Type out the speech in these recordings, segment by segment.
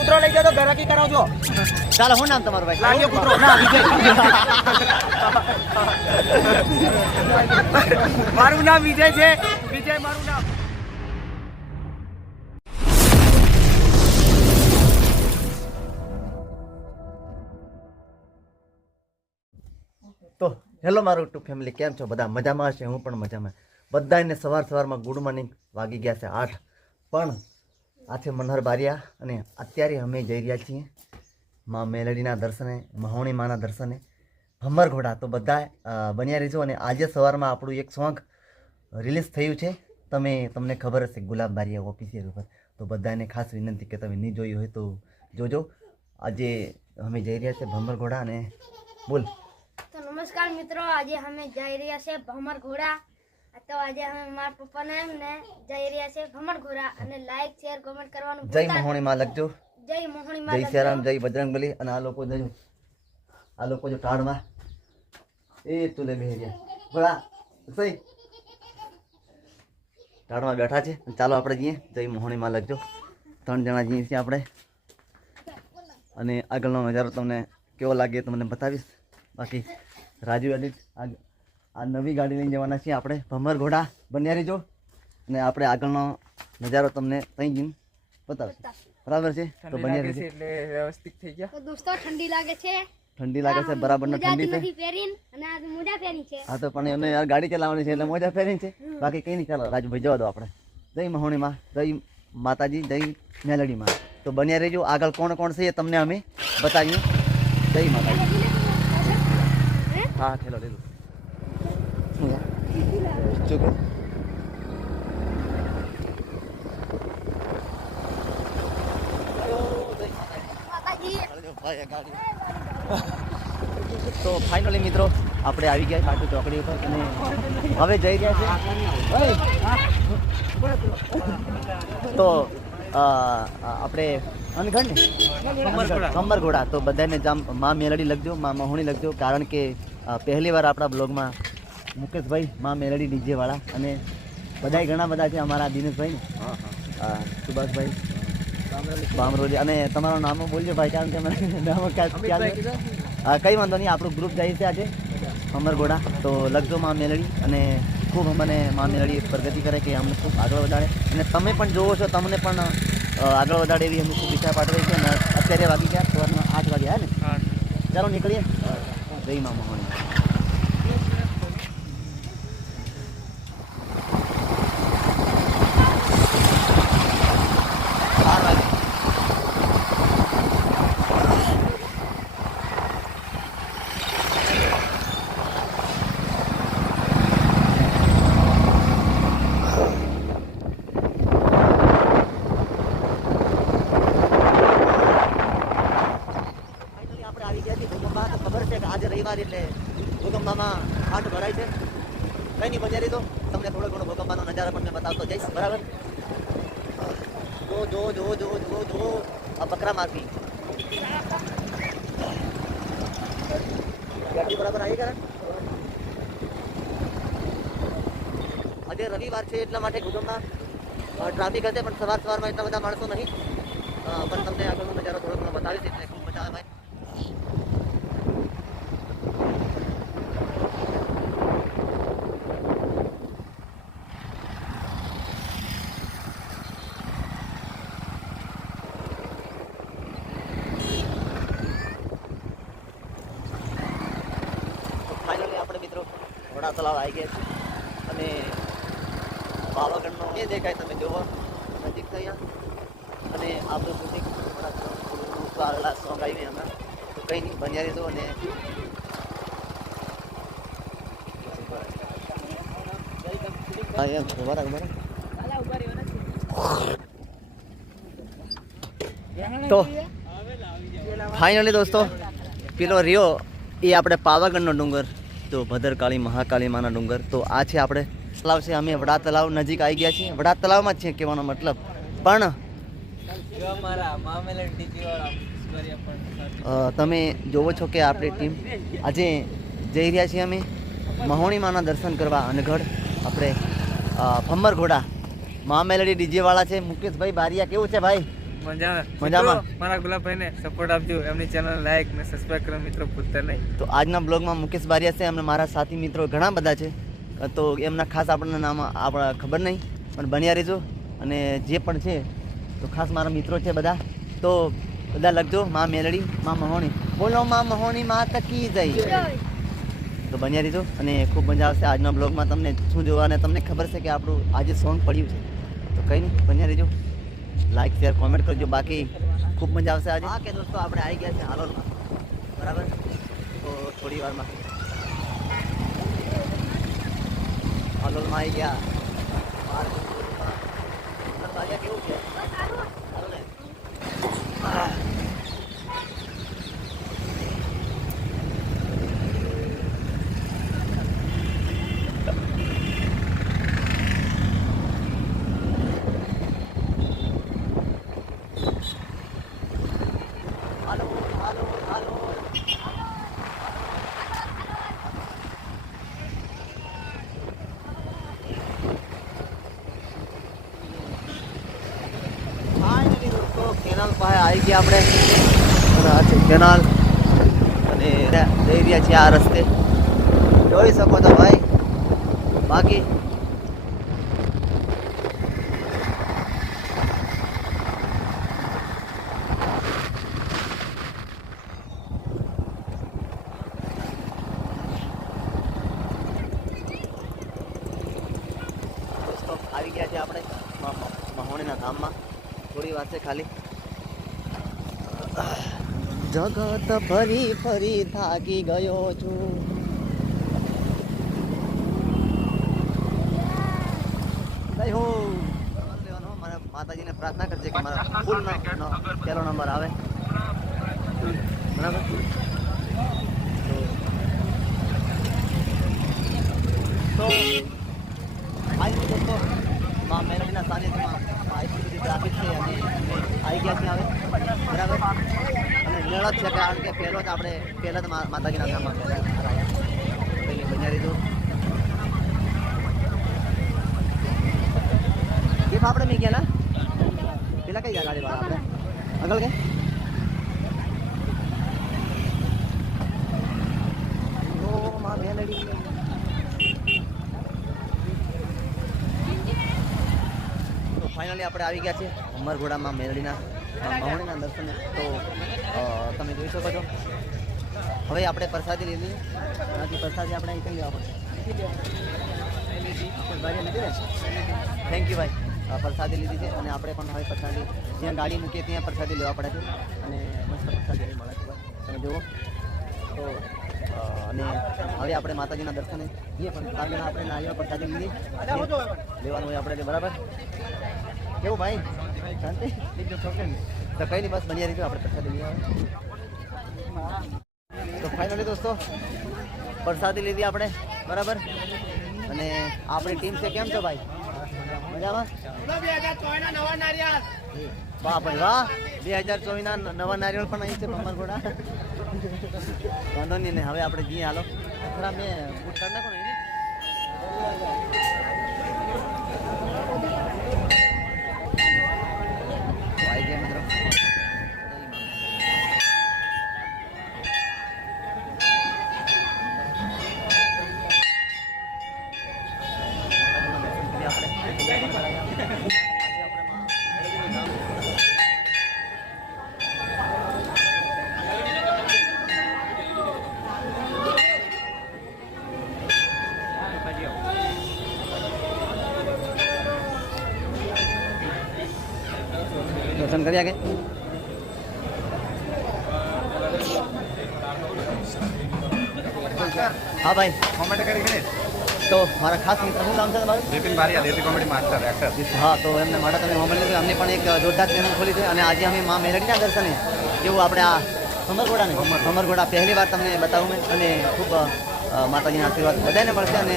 કૂતરો લઈ જાઓ તો ગરાકી કરાવજો. ચાલો શું નામ તમારું ભાઈ? લાગ્યો કૂતરો. ના વિજય. મારું નામ વિજય છે. વિજય મારું નામ. તો હેલો મારું યુટ્યુબ ફેમિલી, કેમ છો બધા? મજામાં હશે, હું પણ મજામાં. બધાને સવારમાં ગુડ મોર્નિંગ. વાગી ગયા છે 8. પણ આ છે મનહર બારિયા અને અત્યારે અમે જઈ રહ્યા છીએ માં મેલડીના દર્શને, મહોણી માના દર્શને, ભમરઘોડા. તો બધા બન્યા રહેજો. અને આજે સવારમાં આપણું એક સોંગ રિલીઝ થયું છે, તમને ખબર હશે, ગુલાબ બારિયા ઓફિસિયલ ઉપર. તો બધાને ખાસ વિનંતી કે તમે નહીં જોયું હોય તો જોજો. આજે અમે જઈ રહ્યા છીએ ભમરઘોડા. અને બોલ. તો નમસ્કાર મિત્રો, આજે અમે જઈ રહ્યા છે ભમરઘોડા. તો આજે અમે મારા પપ્પાને એમને જઈ રહ્યા છે ભમરઘોડા. અને લાઈક શેર કમેન્ટ કરવાનું જય મહોણી માં લખજો. જય મોહણી માં, જય શ્યારામ, જય બજરંગબલી. અને આ લોકો જો ટાળમાં એ તુલે બેહર્યા ભલા સહી ટાળમાં બેઠા છે. ચાલો આપણે જઈએ. જય મોહણી માં લખજો. 3 જણા જઈએ છીએ આપણે. અને આગળનો નજારો તમને કેવો લાગે તમને બતાવીશ. બાકી રાજુ એડિટ આ નવી ગાડી લઈને જવાના છીએ આપણે ભમરઘોડા. બન્યા રહેજો. અને આપણે આગળનો નજારો તમને ત્યાં જઈને બતાવીશ. બરાબર છે? તો બન્યા રહેજો. એટલે વ્યવસ્થિત થઈ ગયા. તો દોસ્તો ઠંડી લાગે છે. ઠંડી લાગે છે, બરાબર ને ઠંડી છે. નથી પહેરીને અને આ મોજા પહેરી છે. હા તો પણ એમને યાર ગાડી ચલાવવાની છે એટલે મોજા પહેરી છે. બાકી કઈ નહીં. ચાલો રાજુભાઈ જવા દો આપણે. જય મહોણીમાં, જય માતાજી, જય મેલડીમાં. તો બન્યા રહેજો. આગળ કોણ કોણ છે એ તમને અમે બતાવીએ. જય માતાજી. હા ઠેલો લીધું. શું તો ફાઇનલી મિત્રો આપણે આવી ગયા કાટુ ચોકડી ઉપર અને હવે જઈ રહ્યા છે. તો આપણે અનગઢ ને ભમરઘોડા. તો બધાને માં મેલડી લખજો, માં મહોણી લખજો. કારણ કે પહેલી વાર આપણા બ્લોગમાં મુકેશભાઈ માં મેલડી ડીજે વાળા અને બધા ઘણા બધા છે. અમારા દિનેશભાઈ ને સુભાષભાઈ બામરોલી. અને તમારું નામ બોલજો ભાઈ, કારણ કે મને કંઈ વાંધો નહીં. આપણું ગ્રુપ જાય છે આજે ભમરઘોડા. તો લખજો માં મેલડી. અને ખૂબ અમને માં મેલડી પ્રગતિ કરે કે અમને ખૂબ આગળ વધારે. અને તમે પણ જોવો છો, તમને પણ આગળ વધારે એવી અમે ખૂબ ઈચ્છા પાઠવી છે. અને અત્યારે વાગી ગયા સવારના 8 વાગ્યા ને. ચાલો નીકળીએ. જય માં મહોણી. આજે રવિવાર એટલે ભૂકંપામાં હાટ ભરાય છે. કંઈ નહીં, બજારી તો તમને થોડો ઘણો ભૂકંપાનો નજારો પણ મેં બતાવતો જઈશ. બરાબર? જો આ બકરા મારતી ગાડી બરાબર આવી ગયા. આજે રવિવાર છે એટલા માટે ભૂકંપમાં ટ્રાફિક હશે, પણ સવારમાં એટલા બધા માણસો નહીં. પણ તમને આગળનો નજારો થોડો ઘણો બતાવીશ એટલે ખૂબ મજા આવે ભાઈ. ઘોડા તલાવ આવી ગયા છે અને પાવાગઢનો એ દેખાય તમે જોવો નજીક થયા. અને આપણું શૂટિંગ ઘોડા સોંગ આવી હમણાં. તો કંઈ નહીં, બન્યા રહેજો. અને તો ફાઇનલી દોસ્તો પેલો રહ્યો એ આપણે પાવાગઢનો ડુંગર, તો ભદ્રકાળી મહાકાળી માના ડુંગર. તો આ છે આપણે તલાવ છે. અમે વડા તલાવ નજીક આવી ગયા છીએ. વડા તલાવમાં જ છે કહેવાનો મતલબ. પણ તમે જોવો છો કે આપણી ટીમ આજે જઈ રહ્યા છીએ અમે મહોણી માના દર્શન કરવા. અનગઢ આપણે ભમરઘોડા માં મેલડી ડીજે વાળા છે મુકેશભાઈ બારિયા. કેવું છે ભાઈ? મજામાં. મજામાં? મિત્રો, મારા ગુલાબભાઈને સપોર્ટ આપજો. એમની ચેનલ લાઈક ને સબસ્ક્રાઇબ કરવા મિત્રો ભૂલતા નહીં. તો આજના બ્લોગમાં મુકેશ બારિયા છે, એમને મારા સાથી મિત્રો ઘણા બધા છે, તો એમના ખાસ આપણને નામ આપણા ખબર નહીં, પણ બન્યા રહેજો. અને જે પણ છે તો ખાસ મારા મિત્રો છે બધા, તો બધા લખજો માં મેલડી માં મહોણી, બોલો માં મહોણી માં તકી જઈ. તો બન્યા રહેજો અને ખૂબ મજા આવશે આજના બ્લોગમાં. તમને શું જોવા, અને તમને ખબર છે કે આપણું આજે સોંગ પડ્યું છે, તો કંઈ નહીં, બન્યા રહેજો, લાઈક શેર કોમેન્ટ કરજો. બાકી ખૂબ મજા આવશે આજે. હા કે દોસ્તો, આપણે આવી ગયા છે હાલોલમાં, બરાબર. તો થોડી વારમાં હાલોલમાં આવી ગયા. કેવું છે? સારું ને? કેનાલ પાસે આવી ગયા આપણે, અને આ છે કેનાલ, અને જઈ રહ્યા છીએ આ રસ્તે, જોઈ શકો છો ભાઈ. બાકી દોસ્તો આવી ગયા છે આપણે મહોણીના ધામમાં. થોડી વાર છે ખાલી. જગત ફરી ફરી થાકી ગયો છું. મારા માતાજીને પ્રાર્થના કરજે કે મારા ફૂલ પહેલો નંબર આવે, બરાબર. તો આવી દોસ્તો માં મેલડીના સાનિધ્યમાં આટલી બધી ટ્રાફિક છે, અને આવી ગયા છે હવે, બરાબર. અને મેળો જ છે, કારણ કે પહેલો જ આપણે પહેલાં જ માતાજીના ધામમાં પહેલી બન્યા દીધું. કેમ આપણે નહીં ગયા ના પેલા કઈ ગયા ગાડી વાળા આપણે અંકલ કે માં મેલડી. ફાઇનલી આપણે આવી ગયા છે અમરઘોડામાં મેલડીના મહોણીના દર્શને. તો તમે જોઈ શકો છો. હવે આપણે પ્રસાદી લીધી, ત્યાંથી પ્રસાદી આપણે અહીં કઈ લેવા પડશે. થેન્ક યુ ભાઈ. પ્રસાદી લીધી છે, અને આપણે પણ હવે પ્રસાદી જ્યાં ગાડી મૂકીએ ત્યાં પ્રસાદી લેવા પડે છે, અને મસ્ત પ્રસાદી મળે છે ભાઈ, તમે જુઓ. તો અને હવે આપણે માતાજીના દર્શને જઈએ, પણ આગળ આપણે નારિયેળ પ્રસાદી લીધી લેવાનું હોય આપણે, બરાબર. કેવું ભાઈ, શાંતિ? તો કઈ નહીં, બસ બની રીતે આપણે પ્રસાદી લઈ આવે. તો ફાઇનલી દોસ્તો પ્રસાદી લીધી આપણે, બરાબર. અને આપણી ટીમ છે. કેમ છો ભાઈ? મજામાં? વાહ ભાઈ વાહ, 2024 નવા નારિયેળ પણ અહીં છે અમરઘોડા. વાંધો નહીં ને, હવે આપણે જઈએ. હાલો ખરા, મેં બૂટ કાઢ નાખો ને. આવી ગયા મિત્રો. દર્શન કર્યા કે હા ભાઈ, કોમેન્ટ કરી કે તો મારા ખાસ મિત્ર, શું નામ છે તમારું? નીતિન બારિયા, દેશી કોમેડી માસ્ટર એક્ટર. હા, તો એમને માટે તમે મોબાઈલ લીધું. અમને પણ એક જોરદાર ચેનલ ખોલી છે, અને આજે અમે માં મેલડીના દર્શને જેવું આપણે આ અમરઘોડા પહેલી વાર તમને બતાવું મેં. અને ખૂબ માતાજીના આશીર્વાદ બધાને મળશે, અને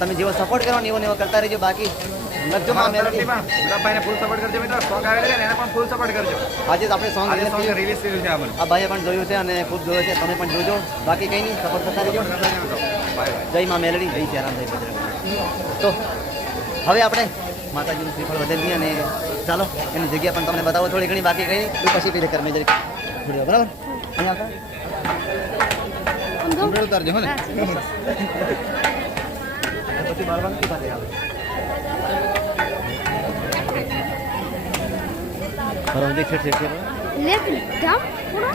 તમે જેવો સપોર્ટ કરો ને એવો કરતા રહેજો. બાકી લખજો માં મેલડી. ગુલાબભાઈને ફૂલ સપોર્ટ કરજો મિત્રો. સોંગ આવે છે એને પણ ફૂલ સપોર્ટ કરજો. આજે જ આપણે સોંગ રિલીઝ થયું છે આપણને. આ ભાઈએ પણ જોયું છે અને ખૂબ જોયું છે, તમે પણ જોજો. બાકી કંઈ નહીં, સપોર્ટ કરતા રહેજો. જય માં મેલડી, જય શ્રી રામ, જય બજરંગ. તો હવે આપણે માતાજીનું શ્રીફળ વધેરી અને ચાલો એની જગ્યા પણ તમને બતાવો થોડી ઘણી બાકી ગઈ તો પછી પીધે કર મેં જરીક વિડીયો બરાબર અહીંયા આવતા ઉતારજો હો ને પછી બાળવાનું શું પાસે આવે બરાબર દેખ છે લેફ્ટ જામ પૂરો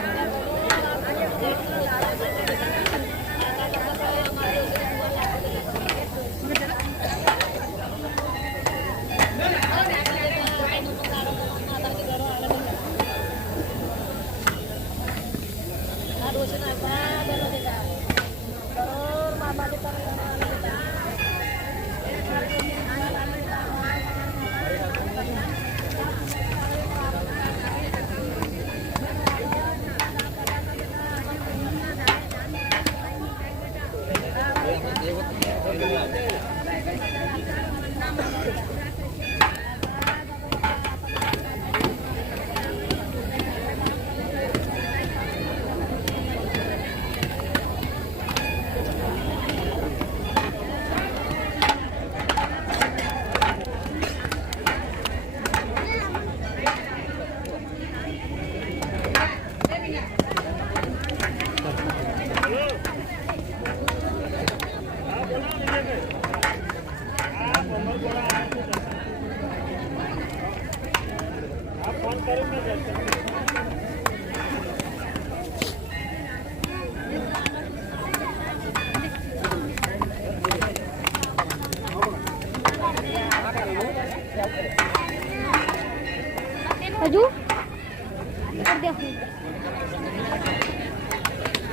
हजू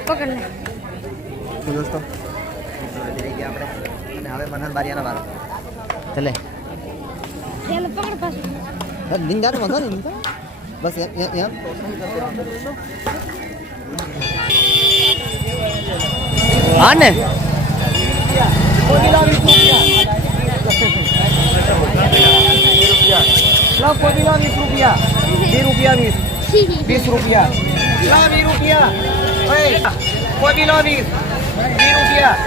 पकड़ ले તો દોસ્તો જઈ ગયા આપણે અને હવે મનહર બારિયાનો વારો ચલે चल पकड़ पास નિંદાનો વાંધો નહીં બસ એમ હા ને લાવ કોબીલા 20 રૂપિયા 20 રૂપિયા 20 રૂપિયા લાવ 20 રૂપિયા ઓય કોબીલા 20 રૂપિયા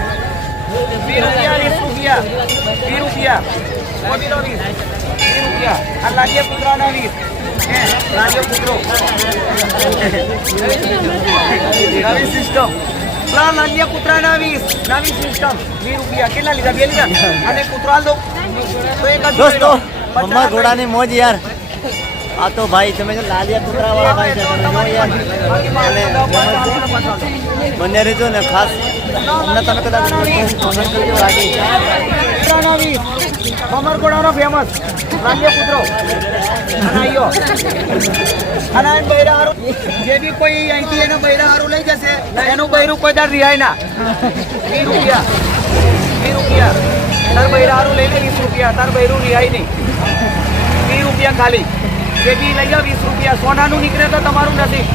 20 રૂપિયા 20 રૂપિયા કોબીલા 20 રૂપિયા આ લાગે પુત્રાના 20 લાગે પુત્રો નવી સિસ્ટમ લાવ લાગે પુત્રાના 20 નવી સિસ્ટમ 20 રૂપિયા કેટલા લીધા બે લીધા અને પુત્રાલ દો તો એક જ દોસ્તો મમ્મા ઘોડાની મોજ યાર આ તો ભાઈ તમે જો લાલિયા કુતરા વાળા ભાઈ છે તમે જો યાર અને બંને રીતો ને ખાસ અમને તમે કદાચ કોમેન્ટ કરજો લાગી ભમર ઘોડાનો ફેમસ લાલિયા પુત્રો અનાયો અનાયન બૈરા હારું જે બી કોઈ અહીંથી એનો બૈરા હારું લઈ જશે એનું બૈરું કોઈ દર રિહાય ના 20 રૂપિયા તાર બૈરા હારું લઈ લે 20 રૂપિયા તાર બૈરું રિહાય નહીં 20 રૂપિયા ખાલી જે બી લઈ જાઓ 20 રૂપિયા સોનાનું નીકળે તો તમારું નથી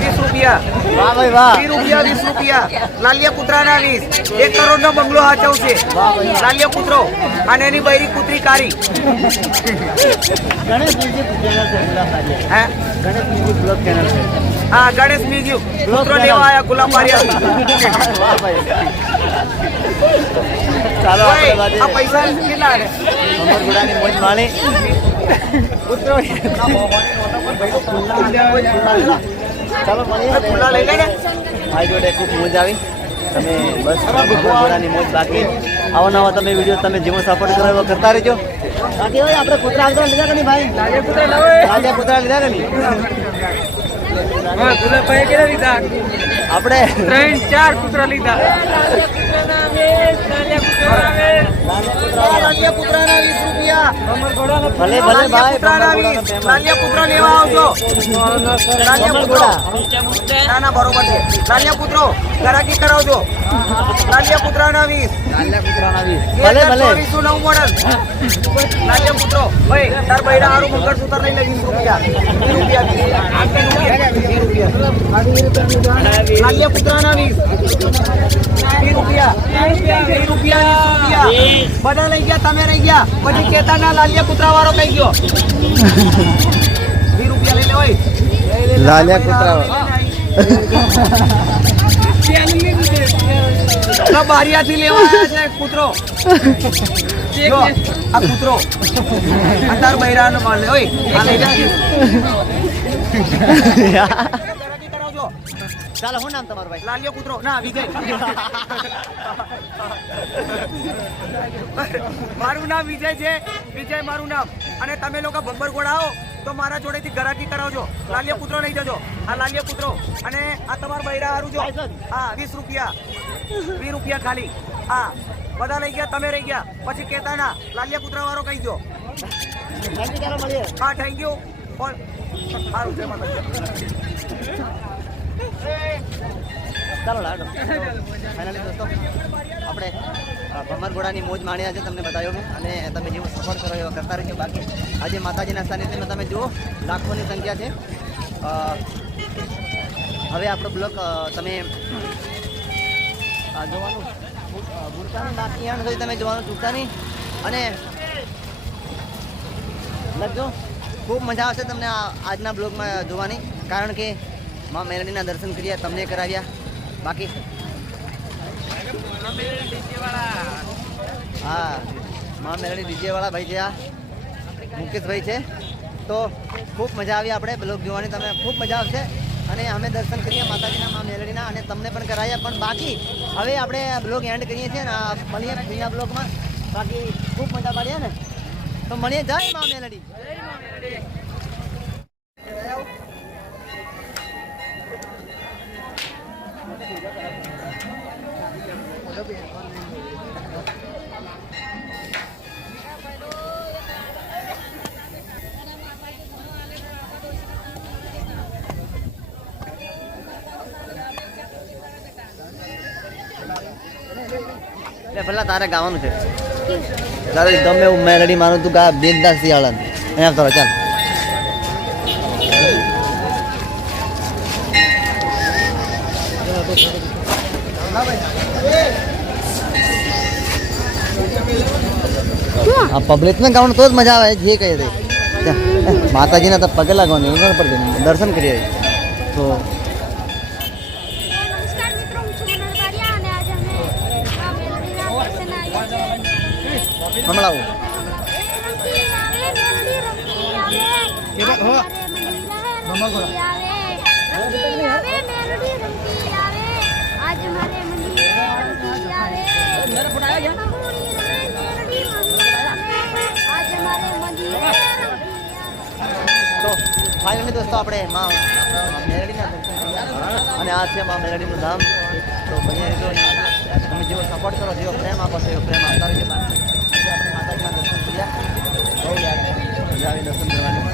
20 રૂપિયા વાહ ભાઈ વાહ 20 રૂપિયા લાલિયા પુત્રાના 20 1 કરોડનો બંગલો હાચવશે લાલિયા પુત્રો અને એની બૈરી કૂતરી કારી ગણેશ મ્યુઝિક ચેનલ છે ગુલાબ હે ગણેશ મ્યુઝિક બ્લોગ ચેનલ છે હા ગણેશ મ્યુઝિક પુત્રો લેવા આયા ગુલામ બારિયા વાહ ભાઈ ચાલો આપણે આ વાજે પૈસા કેટલા છે મમ્મા ઘોડાની મોજ માણી પુત્રો ચાલો મળીએ ખુલ્લા લઈ લે ને ભાઈ જોડે ખૂબ મોજ આવી તમે બસ ઘોડાની મોજ બાકી આવા નવા તમે વિડીયો તમે જેવો સપોર્ટ કરો એવો કરતા રહેજો બાકી હોય આપણે કૂતરા આગળ લીધા કે નહીં ભાઈ લાલિયા પુત્ર લાવે રાજા કૂતરા લીધા કે નહીં હા ગુલાબ ભાઈ કેટલા લીધા આપણે 3-4 કૂતરા લીધા લાલિયા પુત્રાના 20 રૂપિયા ભલે ભલે ભાઈ લાલિયા પુત્ર લેવા આવજો લાલિયા પુત્રો ના ના બરોબર છે લાલિયા પુત્રો ગરાકી કરાવજો લાલિયા પુત્રાના 20 ભલે ભલે 24 નવું મોડલ લાલિયા પુત્રો ભાઈ તાર બૈરા હારું મંગળસૂત્ર લઈને 20 રૂપિયા લાલિયા પુત્રાના 20 રૂપિયા બધા લઈ ગયા તમે રહી ગયા પછી કેતા ના લાલિયા કૂતરા વાળો કઈ ગયો 20 રૂપિયા લઈ લે ઓય લાલિયા કૂતરા બારિયાથી લેવા આવ્યા છે કૂતરો જો આ કૂતરો અંધાર બૈરાનો માલ ઓય આ લઈ જા ગરાગી કરાવજો. ચાલો શું નામ તમારું ભાઈ? લાલિયો કૂતરો ના વિજય. મારું નામ વિજય છે. વિજય મારું નામ. અને તમે લોકો ભંબર ઘોડાઓ તો મારા જોડેથી ગરાકી કરાવજો. લાલિયો કૂતરો લઈ જજો. આ લાલિયો કૂતરો અને આ તમારા બૈરા હારું જો. હા 20 રૂપિયા 20 રૂપિયા ખાલી. હા બધા લઈ ગયા, તમે રહી ગયા. પછી કહેતા ના લાલિયા કૂતરા વાળો કહી દો. હા થેન્ક યુ. સારું છે ચાલો લાડો ફાઇનલી દોસ્તો આપણે ભમરઘોડાની મોજ માણ્યા છે, તમને બતાવ્યો મેં. અને તમે જેવો સફર કરો એવો કરતા રહેજો. બાકી આજે માતાજીના સાનિધ્યમાં તમે જુઓ લાખોની સંખ્યા છે. હવે આપણો બ્લોક તમે જોવાનું ભૂલતા બાકી આણ સુધી તમે જોવાનું ચૂકતા નહીં. અને લખજો ખૂબ મજા આવશે તમને આજના બ્લોગમાં જોવાની, કારણ કે માં મેલડીના દર્શન કર્યા, તમને કરાવ્યા. બાકી હા માં મેલડી ડીજેવાળા ભાઈ છે, આ મુકેશભાઈ છે. તો ખૂબ મજા આવી આપણે બ્લોગ જોવાની, તમને ખૂબ મજા આવશે. અને અમે દર્શન કરીએ માતાજીના માં મેલડીના અને તમને પણ કરાવ્યા. પણ બાકી હવે આપણે બ્લોગ એન્ડ કરીએ છીએ ને મળીએ ફ્રીના બ્લોગમાં. બાકી ખૂબ મજા પાડીએ ને તો મળીએ. જય માં મેલડી. ભલા તારે ગાવાનું છે તારે ગમે એવું મેલડી માનું તું ગા બેનદાસ શિયાળા અહીંયા તારો ચાલ. આ પબ્લિક ને ગાવાનું તો જ મજા આવે જે કહે તે. માતાજીના તો પગે લાગવાની ઉપર પર દર્શન કરીએ તો નમસ્કાર મિત્રો, હું છું મનોહર બારિયા અને આજે અમે આ મેલડીના દર્શન આવ્યા છે. હમણાં તો ફાઇનલી દોસ્તો આપણે માં મેલડીના દર્શન કર્યા અને આ છે માં મેલડીનું ધામ. તો બન્યા રહેજો. તમે જેવો સપોર્ટ કરો, જેવો પ્રેમ આપો છો એવો પ્રેમ આપતા રહેજો. આજે આપણે માતાજીના દર્શન કર્યા, બહુ યાદ મજા આવી દર્શન કરવાની.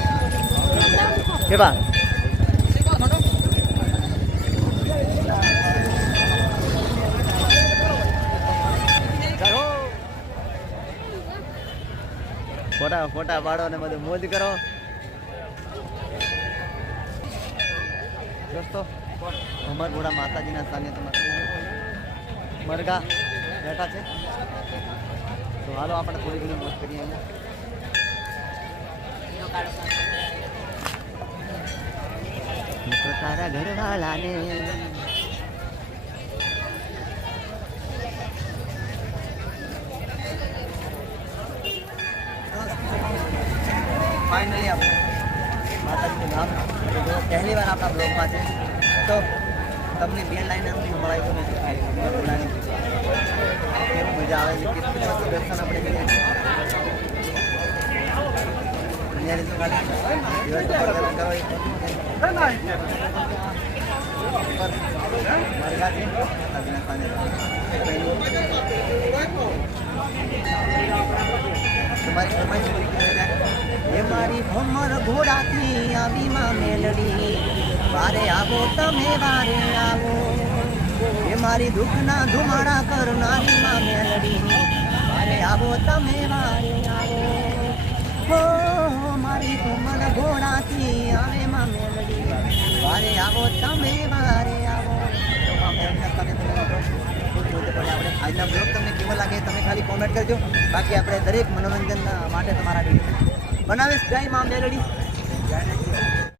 કે બા ફોટા ફોટા પાડો ને બધું મોજ કરો દોસ્તો. ભમરઘોડા માતાજીના સ્થાને તમારે મરઘા બેઠા છે. તો હાલો આપણે થોડી ઘણી મોજ કરીએ અહીંયા. તારા ઘરવાળાને ફાઇનલી આપણે માતાજીનું નામ પહેલી વાર આપણા બ્લોગમાં છે. તો તમને બે લાઈન સંભળાય તો કેવું મજા આવે છે, કેટલું મસ્ત દર્શન આપણે કરીએ છીએ. મારી ભમર ઘોડાથી આવી માં મેલડી, વારે આવો તમે વારે આવો. એ મારી દુઃખના ધુમાડા કરનારી માં મેલડી, વારે આવો તમે વારે આવો. હો મારી ભમર ઘોડાથી આવે માં મેલડી, વારે આવો તમે વારે આવો. આજના બ્લોગ તમને કેવો લાગે તમે ખાલી કોમેન્ટ કરજો. બાકી આપણે દરેક મનોરંજન માટે તમારા વિડીયો બનાવીશ. જય માં મેલડી.